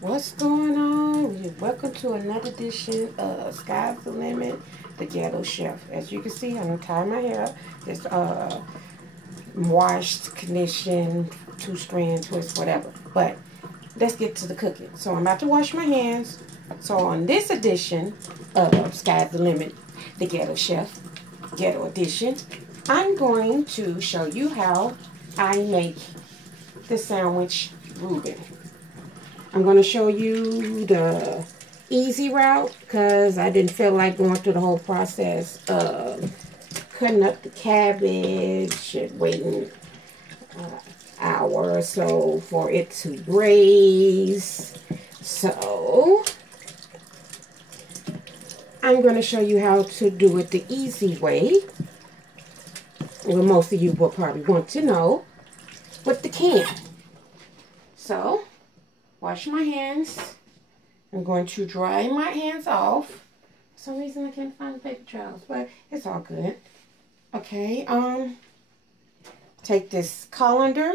What's going on? Welcome to another edition of Sky's the Limit, the Ghetto Chef. As you can see, I'm gonna tie my hair. It's washed, conditioned, 2-strand twist, whatever. But let's get to the cooking. So I'm about to wash my hands. So on this edition of Sky's the Limit, the Ghetto Chef, Ghetto Edition, I'm going to show you how I make the sandwich Reuben. I'm going to show you the easy route because I didn't feel like going through the whole process of cutting up the cabbage and waiting an hour or so for it to braise. So I'm going to show you how to do it the easy way. Well, most of you will probably want to know with the can. So wash my hands. I'm going to dry my hands off. For some reason I can't find the paper towels, but it's all good. Okay, take this colander,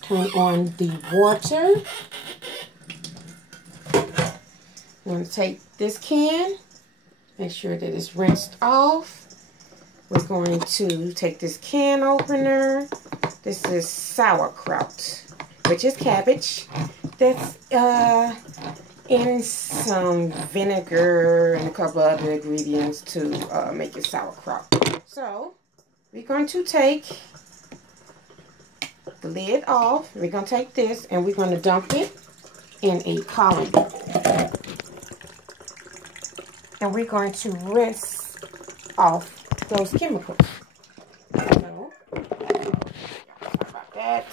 turn on the water. I'm going to take this can, make sure that it's rinsed off. We're going to take this can opener. This is sauerkraut, which is cabbage. That's in some vinegar and a couple other ingredients to make it sauerkraut. So we're going to take the lid off. We're going to take this and we're going to dump it in a colander. And we're going to rinse off those chemicals. So, sorry about that.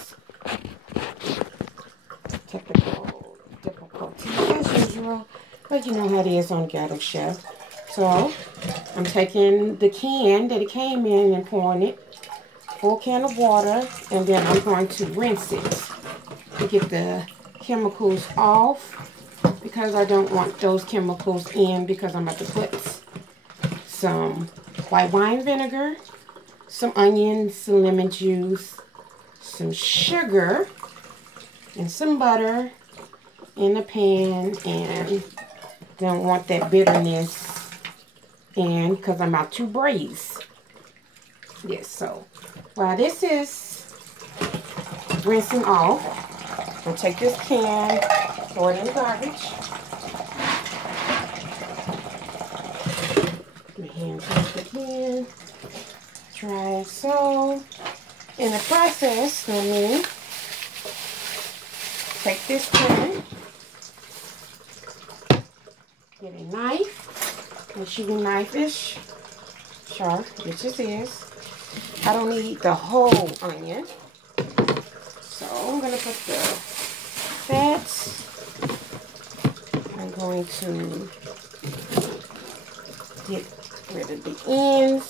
Technical difficulties as usual, but you know how it is on Ghetto Chef. So I'm taking the can that it came in and pouring it, full can of water, and then I'm going to rinse it to get the chemicals off because I don't want those chemicals in because I'm about to put some white wine vinegar, some onions, some lemon juice, some sugar, and some butter in the pan, and don't want that bitterness in because I'm about to braise. Yes, so while this is rinsing off, I'm going to take this can, throw it in the garbage. My hands off the can. Try so. In the process, let me take this can, get a knife, make sure your knife is sharp, which it is. I don't need the whole onion, so I'm going to put the fat. I'm going to get rid of the ends.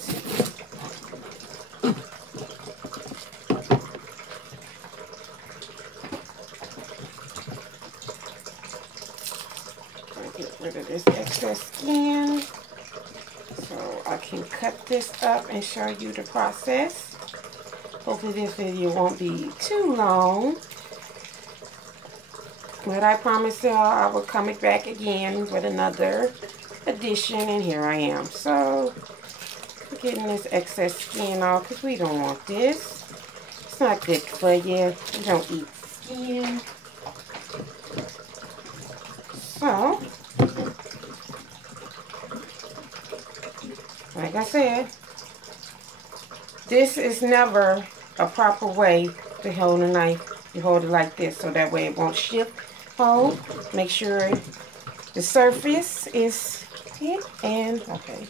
Get rid of this excess skin so I can cut this up and show you the process. Hopefully this video won't be too long, but I promise y'all I will come back again with another edition, and here I am. So we're getting this excess skin off because we don't want this. It's not good for you. You don't eat skin. So like I said, this is never a proper way to hold a knife. You hold it like this so that way it won't shift. Hold. Make sure the surface is hit and okay.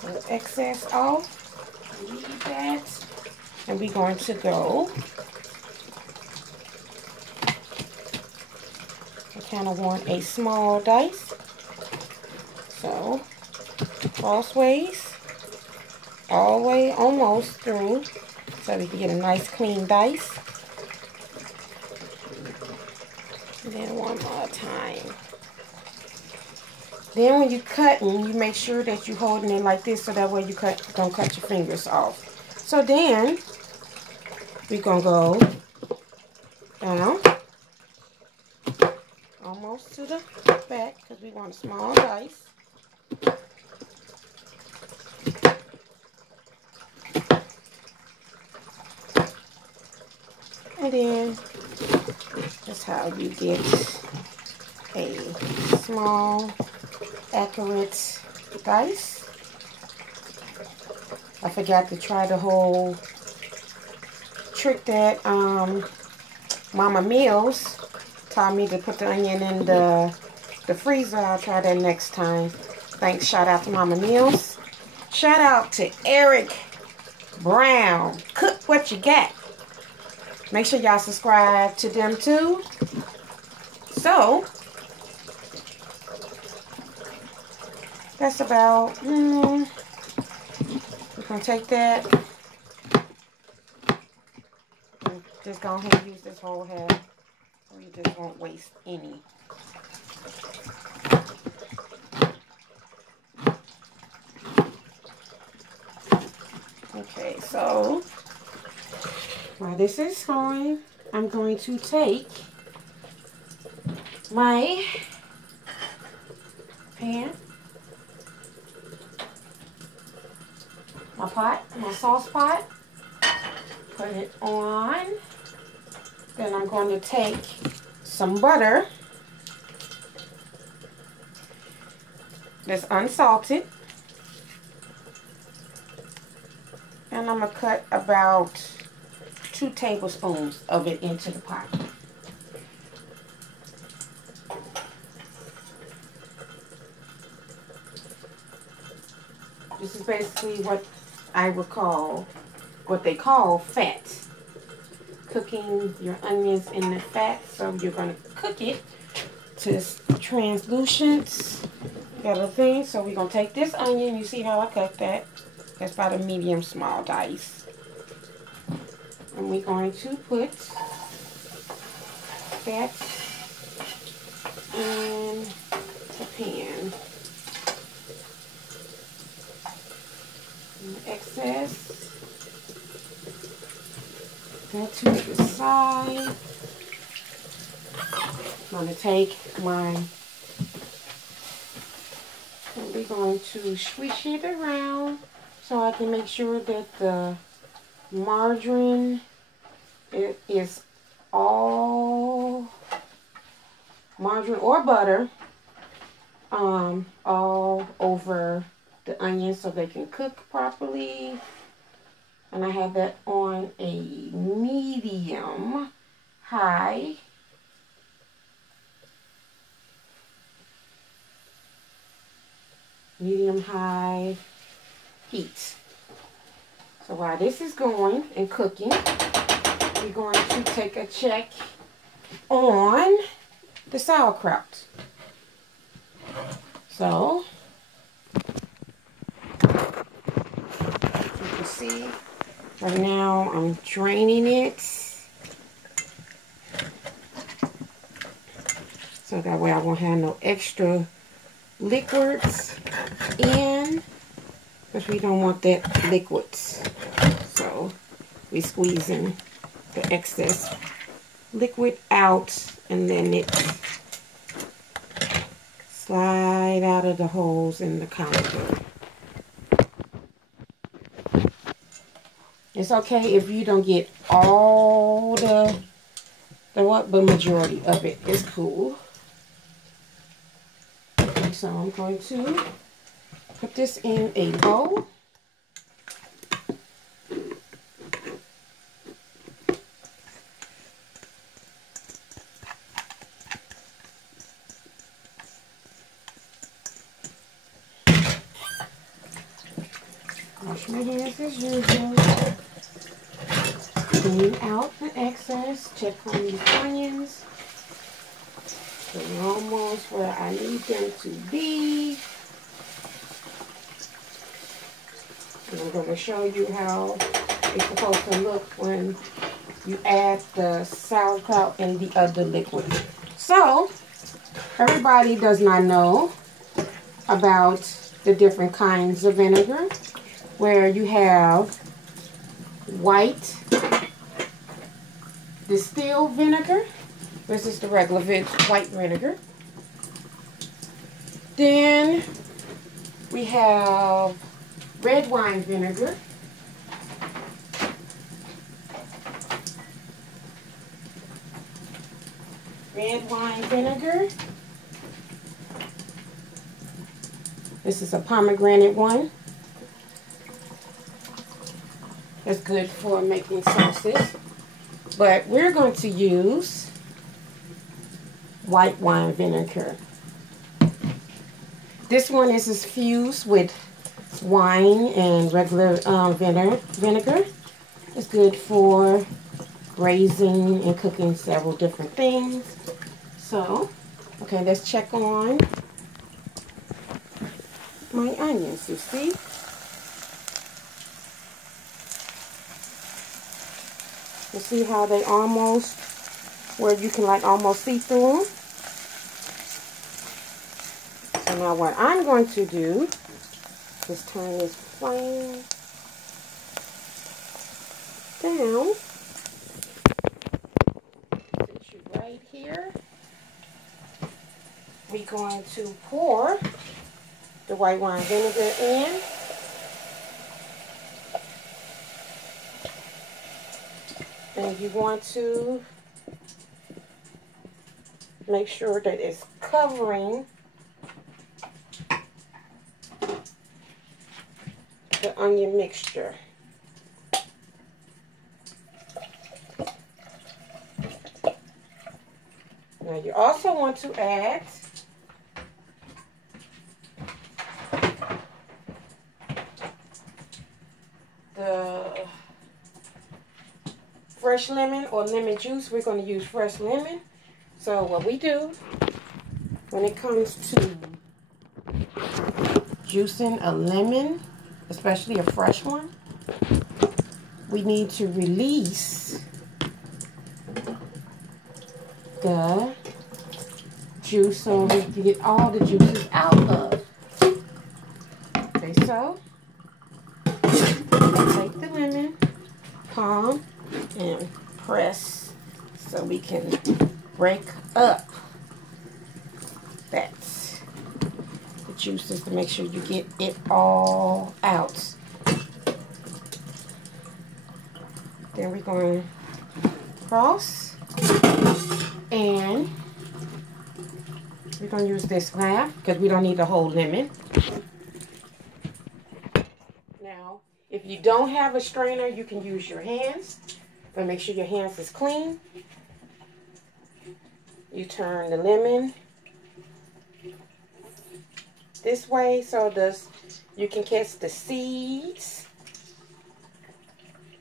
So excess off. Leave that. And we're going to go. I kind of want a small dice. So, crossways, all the way almost through, so we can get a nice clean dice. And then one more time. Then when you're cutting, you make sure that you're holding it like this so that way you don't cut your fingers off. So then, we're going to go down almost to the back because we want a small dice. And then that's how you get a small, accurate dice. I forgot to try the whole trick that Mama Mills taught me to put the onion in the freezer. I'll try that next time. Thanks. Shout out to Mama Mills. Shout out to Eric Brown. Cook what you got. Make sure y'all subscribe to them too. So, that's about, we're going to take that. And just go ahead and use this whole half. We just won't waste any. Okay, so while this is going, I'm going to take my pan, my pot, my sauce pot, put it on. Then I'm going to take some butter that's unsalted. And I'm going to cut about 2 tablespoons of it into the pot. This is basically what I would call, what they call fat. Cooking your onions in the fat. So you're going to cook it to translucent. Got a thing. So we're going to take this onion. You see how I cut that? That's about a medium small dice. And we're going to put that in the pan. And excess. That to the side. I'm going to take my, and we're going to swish it around so I can make sure that the margarine is all, margarine or butter, all over the onions so they can cook properly. And I have that on a medium high. Medium high heat. So while this is going and cooking, we're going to take a check on the sauerkraut. So, you can see right now I'm draining it. So that way I won't have no extra liquids in, because we don't want that liquids. So we squeezing the excess liquid out, and then it slide out of the holes in the counter. It's okay if you don't get all the what, but majority of it is cool. Okay, so I'm going to put this in a bowl. Wash my hands as usual. Clean out the excess. Check on these onions. They're almost where I need them to be. And I'm going to show you how it's supposed to look when you add the sauerkraut and the other liquid. So, everybody does not know about the different kinds of vinegar, where you have white distilled vinegar, This is the regular white vinegar. Then we have red wine vinegar. Red wine vinegar. This is a pomegranate one. It's good for making sauces. But we're going to use white wine vinegar. This one is fused with wine and regular vinegar. It's good for braising and cooking several different things. So, okay, let's check on my onions, you see. You see how they almost, where you can like almost see through them. So now what I'm going to do is turn this flame down. Set you right here. We're going to pour the white wine vinegar in. And you want to make sure that it's covering the onion mixture. Now you also want to add the fresh lemon or lemon juice. We're going to use fresh lemon. So what we do when it comes to juicing a lemon, especially a fresh one, we need to release the juice so we can get all the juices out of. Okay, so take the lemon, palm, and press so we can break up the juices to make sure you get it all out. Then we're going to cross, and we're going to use this knife because we don't need the whole lemon. Now, if you don't have a strainer, you can use your hands, but make sure your hands is clean. You turn the lemon this way so you can catch the seeds,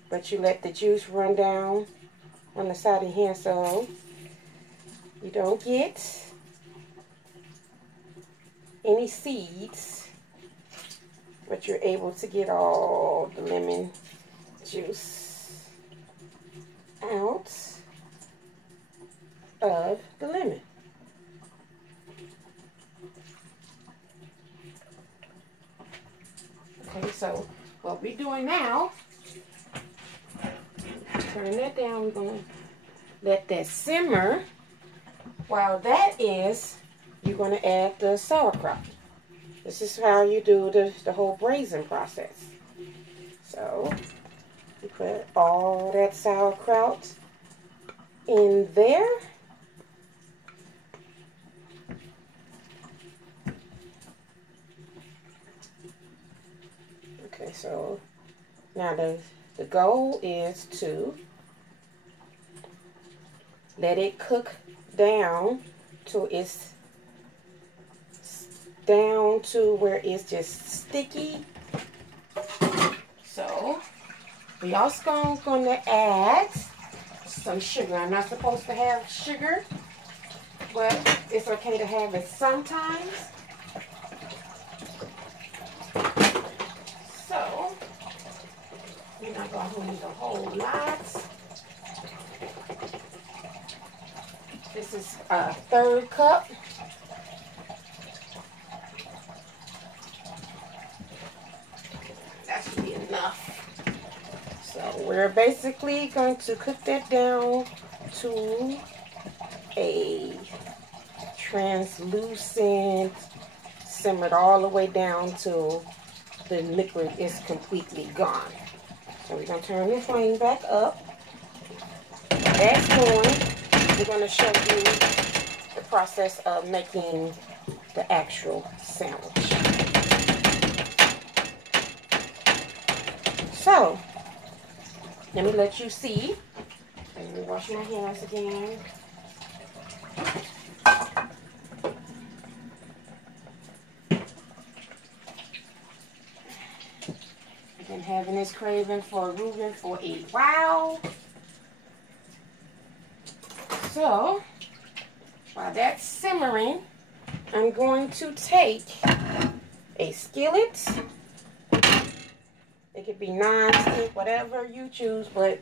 but you let the juice run down on the side of your hand so you don't get any seeds, but you're able to get all the lemon juice out of the lemon. Okay, so what we're doing now, turn that down. We're going to let that simmer. While that is, you're going to add the sauerkraut. This is how you do the whole braising process. So, you put all that sauerkraut in there. Okay, so now the goal is to let it cook down till it's down to where it's just sticky. So we also going to add some sugar. I'm not supposed to have sugar, but it's okay to have it sometimes. So we're not going to need a whole lot. This is a 1/3 cup. That should be enough. So we're basically going to cook that down to a translucent, simmered all the way down till the liquid is completely gone. So we're going to turn the flame back up. That's going. We're going to show you the process of making the actual sandwich. So, let me let you see. Let me wash my hands again. I've been having this craving for Reuben for a while. So, while that's simmering, I'm going to take a skillet. It could be non-stick, whatever you choose, but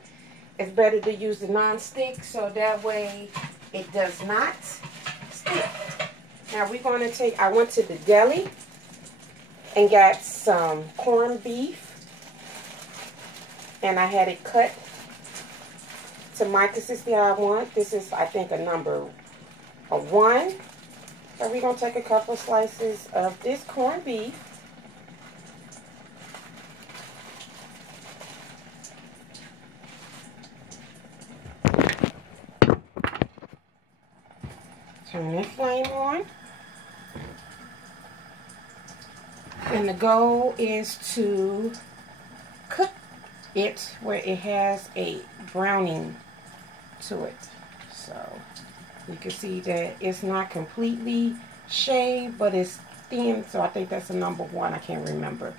it's better to use the non-stick so that way it does not stick. Now we're going to take, I went to the deli and got some corned beef, and I had it cut to my consistency I want. This is, I think, a number 1. So we're going to take a couple slices of this corned beef. Turn the flame on. And the goal is to cook it where it has a browning to it. So you can see that it's not completely shaved, but it's thin. So I think that's a number 1. I can't remember.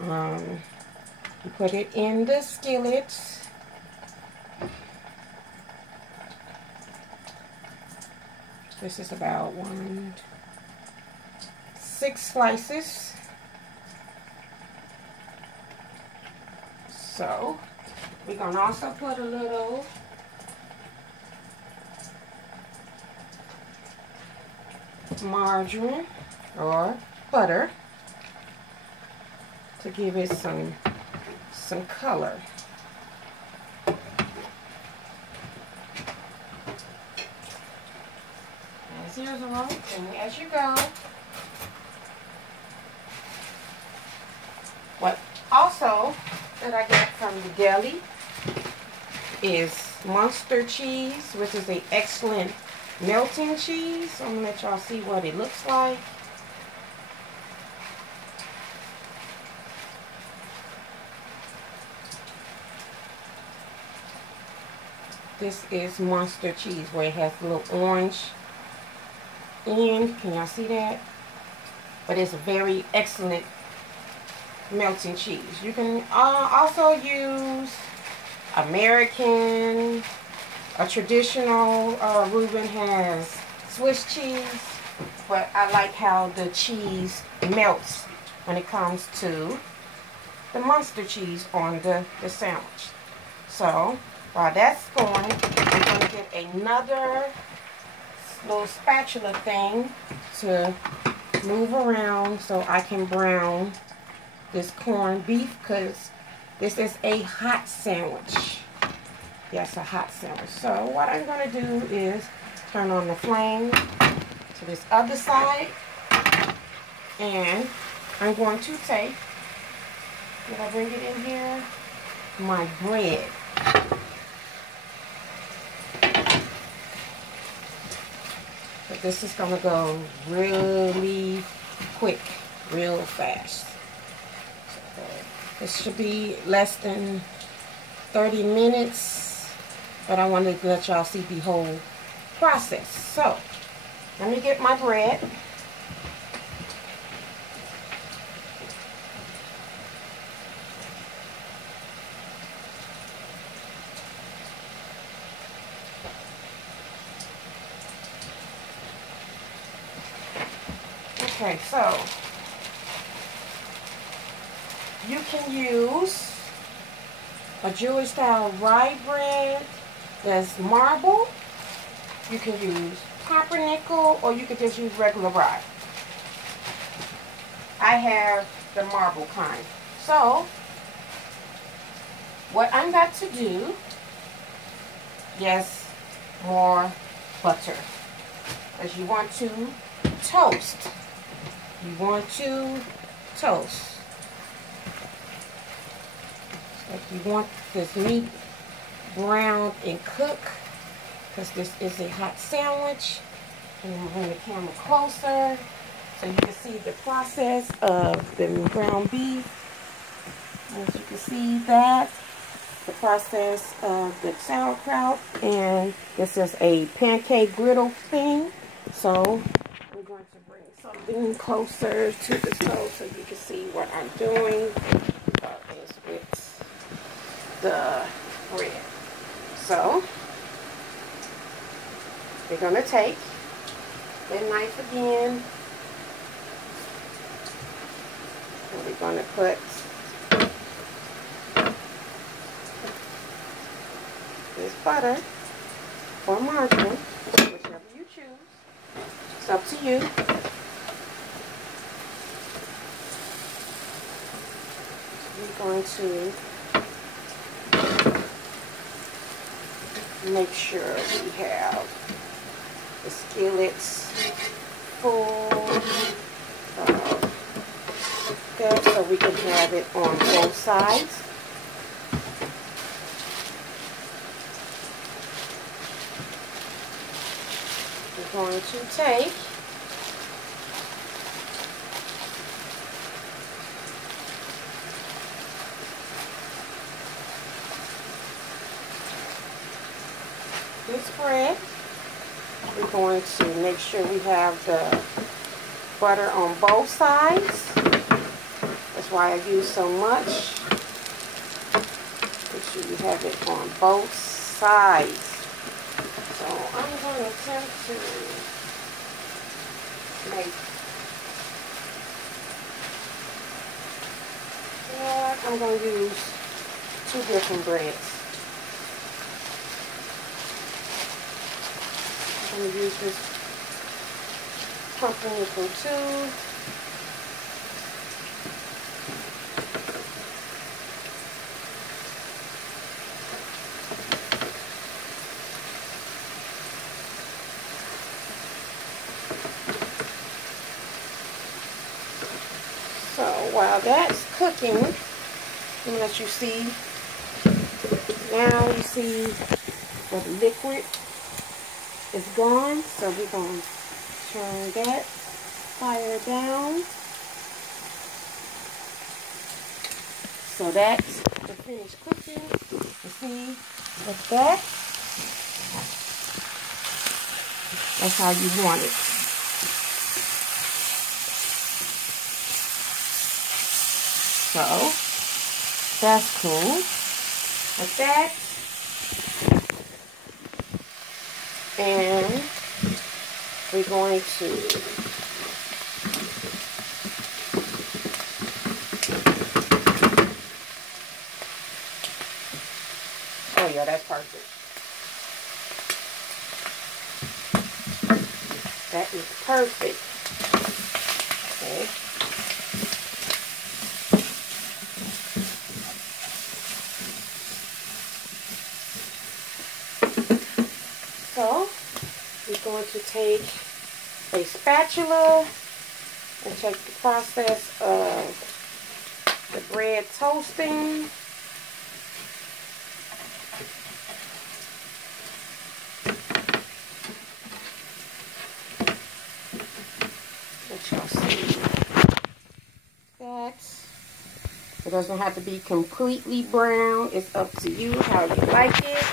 You put it in the skillet. This is about 6 slices. So we're going to also put a little margarine or butter to give it some color. As usual, and as you go. What also that I got from the deli is MUNSTER cheese, which is an excellent melting cheese. So I'm going to let y'all see what it looks like. This is MUNSTER cheese where it has a little orange end. Can y'all see that? But it's a very excellent melting cheese. You can also use American, a traditional. Reuben has Swiss cheese, but I like how the cheese melts when it comes to the MUNSTER cheese on the sandwich. So while that's going, I'm going to get another little spatula thing to move around so I can brown this corned beef, because this is a hot sandwich. Yes, a hot sandwich. So what I'm going to do is turn on the flame to this other side, and I'm going to take, did I bring it in here? My bread. But this is going to go really quick, real fast. So this should be less than 30 minutes, but I wanted to let y'all see the whole process. So let me get my bread. Okay, so you can use a Jewish style rye bread that's marble. You can use pumpernickel, or you could just use regular rye. I have the marble kind. So what I'm about to do, yes, more butter. As you want to toast. You want to toast. So if you want this meat browned and cooked, because this is a hot sandwich, and I'm bring the camera closer so you can see the process of the ground beef. As you can see that, the process of the sauerkraut, and this is a pancake griddle thing. So I'm going to bring something closer to the stove so you can see what I'm doing is with the bread. So we're going to take the knife again, and we're going to put this butter or margarine, whichever you choose. It's up to you. We're going to make sure we have the skillets full there so we can have it on both sides. We're going to take this bread. We're going to make sure we have the butter on both sides. That's why I use so much. Make sure you have it on both sides. So I'm going to attempt to make, you know what, I'm going to use 2 different breads. I'm going to use this pumpernickel too. So while that's cooking, I'm going to let you see. Now you see the liquid is gone, so we're going to turn that fire down. So that's the finished cooking. You see, like that. That's how you want it. So that's cool. Like that. And we're going to oh yeah, that's perfect. That is perfect. Okay. So we're going to take a spatula and check the process of the bread toasting. Let y'all see that. It doesn't have to be completely brown. It's up to you how you like it.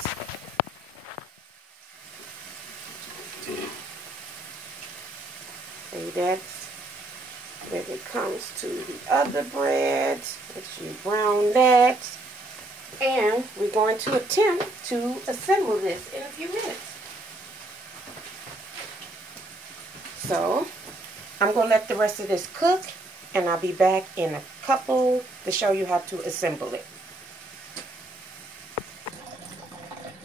And that's when it comes to the other bread. Let you brown that. And we're going to attempt to assemble this in a few minutes. So I'm going to let the rest of this cook, and I'll be back in a couple to show you how to assemble it.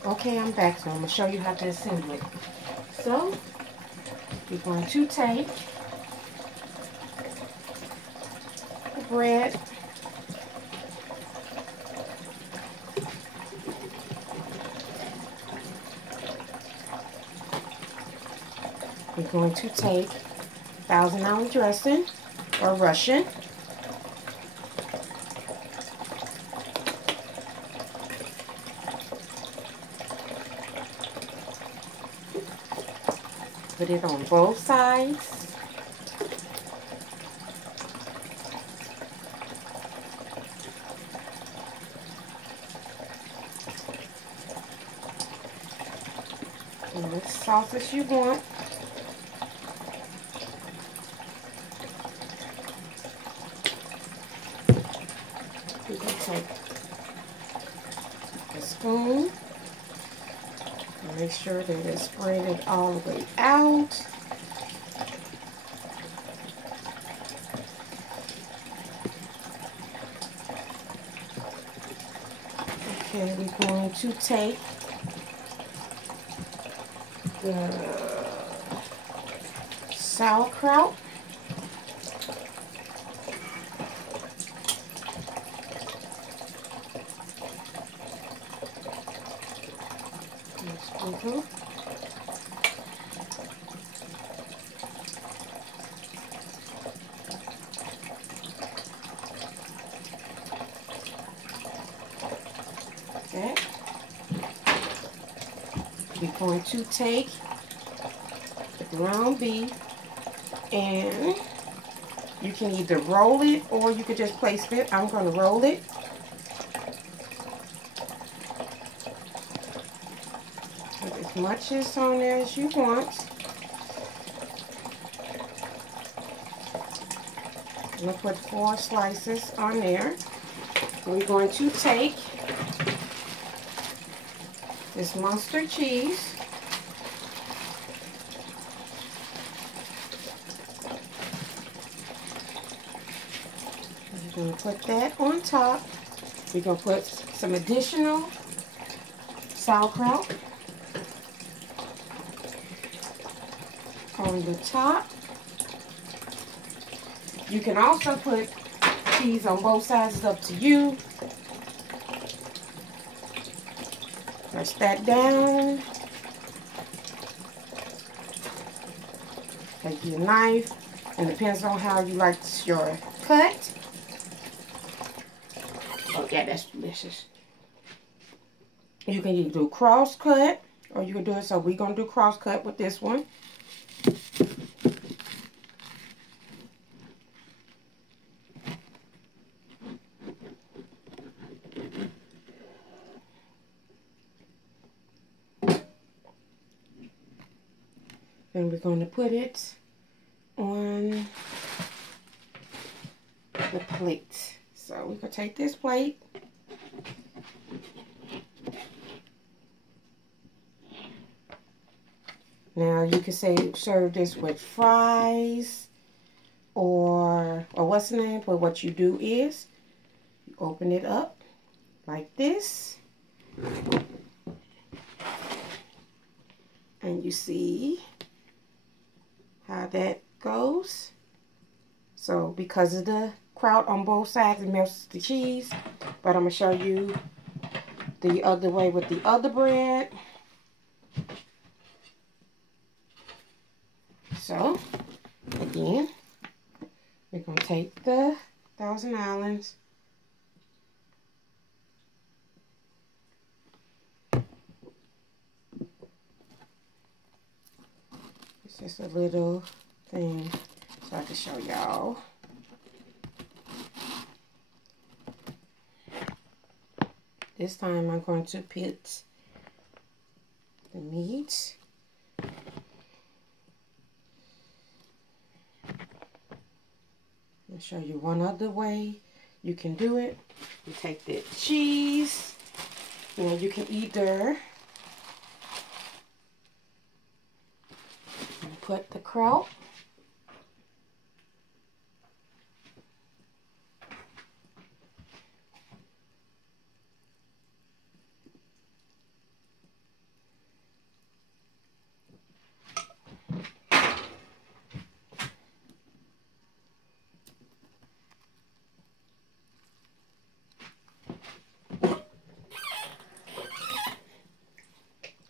Okay, I'm back, so I'm going to show you how to assemble it. So we're going to take the bread, We're going to take 1,000-ounce dressing or Russian. Put it on both sides. And as soft as you want. You can take a spoon and make sure that it's spread all the way out. Okay, we're going to take the sauerkraut. Sprinkle. Okay. We're going to take the ground beef, and you can either roll it or you could just place it. I'm going to roll it. Put as much as on there as you want. I'm going to put 4 slices on there. We're going to take this MUNSTER cheese. We're going to put that on top. We're going to put some additional sauerkraut on the top. You can also put cheese on both sides, it's up to you. Press that down. Take your knife, and depends on how you like your cut. Oh yeah, that's delicious. You can either do cross cut, or you can do it, so we're going to do cross cut with this one. Then we're going to put it on the plate. So we can take this plate. Now you can say serve this with fries or what's the name? But what you do is you open it up like this. And you see how that goes. So because of the kraut on both sides, it melts the cheese. But I'm going to show you the other way with the other bread. So again, we're going to take the 1,000 Islands. It's just a little thing so I can show y'all. This time I'm going to put the meat. I'll show you one other way you can do it. You take the cheese. Now you can either put the kraut.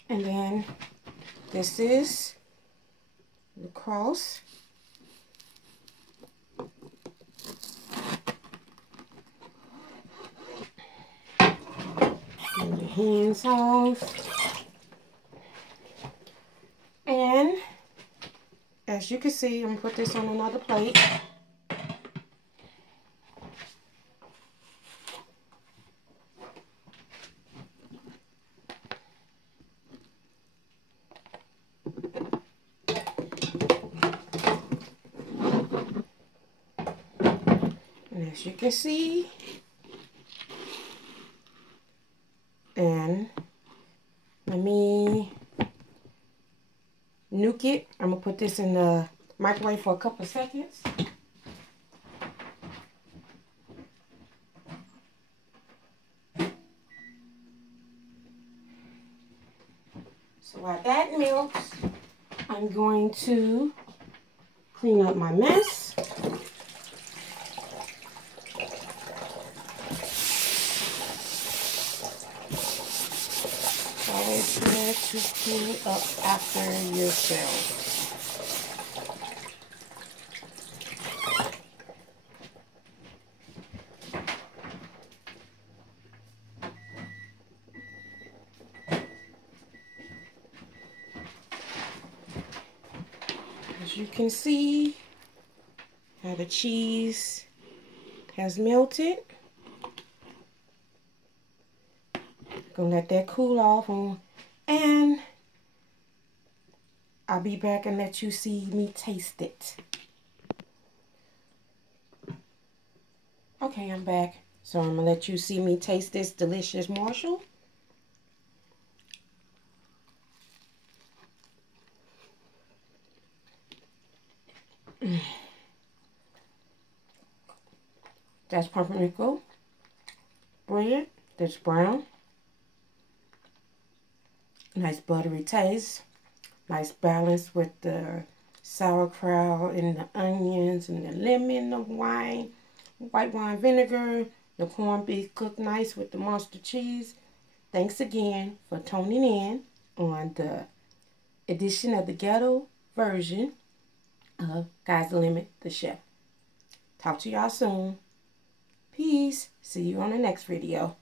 And then this is across. And the hands off. And as you can see, I'm going to put this on another plate. And as you can see, and let me nuke it. I'm going to put this in the microwave for a couple of seconds. So while that melts, I'm going to clean up my mess. Always good to clean up after yourself. As you can see, how the cheese has melted. Gonna let that cool off, and I'll be back and let you see me taste it. Okay, I'm back. So I'm gonna let you see me taste this delicious morsel. That's pumpernickel bread. That's brown. Nice buttery taste. Nice balance with the sauerkraut and the onions and the lemon, the wine, white wine vinegar, the corned beef cooked nice with the MUNSTER cheese. Thanks again for tuning in on the edition of the ghetto version of Sky's the Limit, the chef. Talk to y'all soon. Peace. See you on the next video.